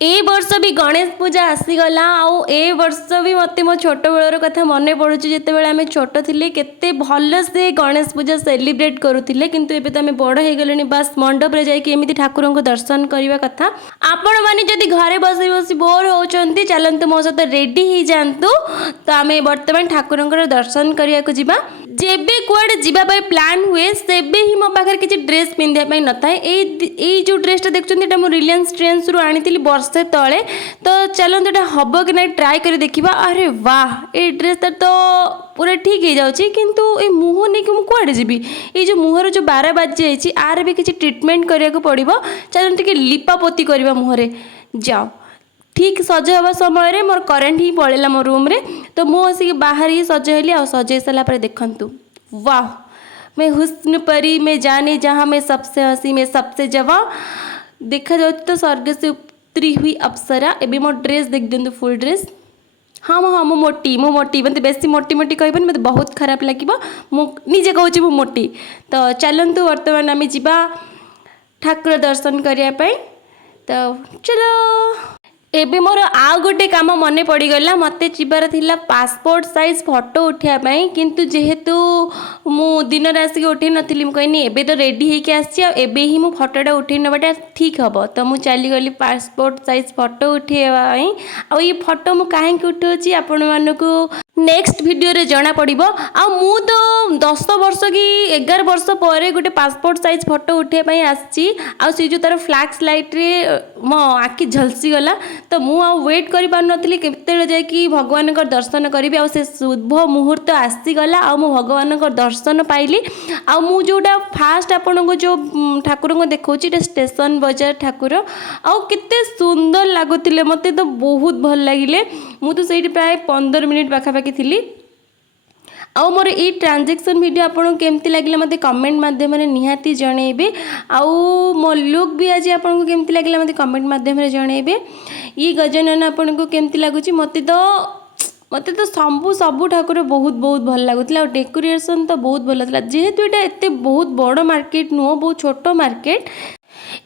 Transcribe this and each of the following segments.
ए वर्ष भी गणेश पूजा आसीगला आउ ए वर्ष भी मत मो छोट बेलर कथा मन पड़ुँ जिते आम छोट थे केते भल से गणेश पूजा सेलिब्रेट करुले किंतु एबे तो आम बड़ हो गले बास मंडप रे जाइए एमती ठाकुर को दर्शन करने कथा। आपण मैंने जदि घरे बस बस बोर होती चलतु मो सहित रेडी हो जातु तो आम बर्तमान ठाकुर दर्शन करने को जीवा। जेबे कुआडे जीवाई प्लान हुए सेबे ही मो पाखे किसी ड्रेस पिंधापी न था ये जो ड्रेसटा देखते मुझे रिलायंस ट्रेंड्स रु आनी वर्षे तले तो चलते यहाँ हम कि ना ट्राए कर देखा। अरे वाह ये ड्रेसटा तो पूरा ठीक हो जाऊँगी किंतु ये मुँह नहीं कि मुझे कुआडे जीवी ये जो मुहर जो 12 बाजी जाइए आर भी किसी ट्रिटमेंट करने पड़ो चलते टे लिपापोती करवा मुहरे जाओ। ठीक सज हवा समय मोर करेन्ट ही पड़ेगा मो रूम रे तो मुझे बाहर ही सजैली आ सजै सारापर देखंतु वाह मैं हुस्न परी मैं जाने जहाँ मैं सबसे हंसी मैं सबसे जवां देखा जाए तो स्वर्ग से उतरी हुई अप्सरा। एबे मो ड्रेस देख दिंतु फुल ड्रेस हाँ हाँ मो मोटी मत बेसी मोटी मोटी कहबनी मत बहुत खराब लगे मुझे कहूँ मु मोटी। तो चलतु बर्तमान आम जा ठाकुर दर्शन करने तो चलो। एबे मोर आउ गोटे काम मन पड़गला मत जीवार थिला पासपोर्ट साइज फोटो उठाई किंतु जेहेतु मु दिन आसिक उठे नी कहनी एबे तो रेडी होके आसबे ही मु फोटोटा उठे नाटा ठीक हम तो मुझे चलीगली पासपोर्ट साइज फोटो उठाई आ ये फोटो मु कहीं उठाऊँगी आपण मानक नेक्स्ट वीडियो रे जना पड़ो। आ मु तो 10 वर्ष कि 11 वर्ष पर गोटे पासपोर्ट साइज फोटो उठाई आसी जो तार फ्लैक्स लाइट रे मो आखि झलसी गला तो मु वेट कर पार्न केते जाकि भगवान दर्शन करी आ शुभ मुहूर्त आसीगला आ मु भगवान दर्शन पाइली। आ मु जोटा फास्ट आपण को जो ठाकुर को देखा स्टेशन बजार ठाकुर आउ केते सुंदर लगुले मत तो बहुत भल लगिले मु तो सही प्राय 15 मिनिट पाखापाखि थी। आउ मोर ये ट्रांजेक्शन वीडियो आपको केमती लगे मत कमेंट माध्यम निहाती जनइबे। आउ मो लुक भी आज आपको केमती लगे मत कमेंट माध्यम जनइबे। ये गजानन आपन को केमती लगुच मत तो सबू ठाकुर बहुत बहुत भल लगुला और डेकोरेशन तो बहुत भल था जेहेतु यहाँ एत बहुत बड़ मार्केट नुह बहुत छोट मार्केट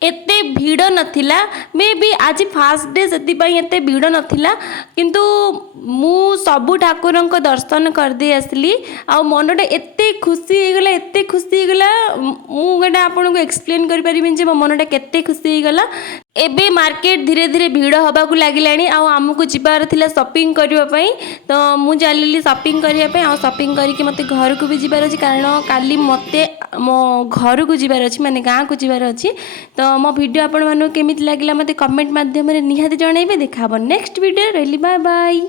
एते भीड़ नथिला मे भी आज फास्ट डे से भीड़ नथिला किंतु मु सबू ठाकुर दर्शन कर दे आसली आ मनटा एते खुशी होगला मुझे आपको एक्सप्लेन कर परिबिन जे मो मनटा केते खुशी होगला। एबे मार्केट धीरे धीरे भीड़ हवा को लगिलानी आमको जीवार थिला शॉपिंग करने तो मु चलिली शॉपिंग करने आ शॉपिंग करके मत घर को भी जीवार अच्छी कारण काली मते मो घर को जीवार अच्छी माने गाँ को जीवार अच्छी। तो मो वीडियो आपण मानू केमिति लागला मते कमेंट माध्यम रे निहाती जणाइबे। देखा नेक्स्ट वीडियो रही बाय बाय।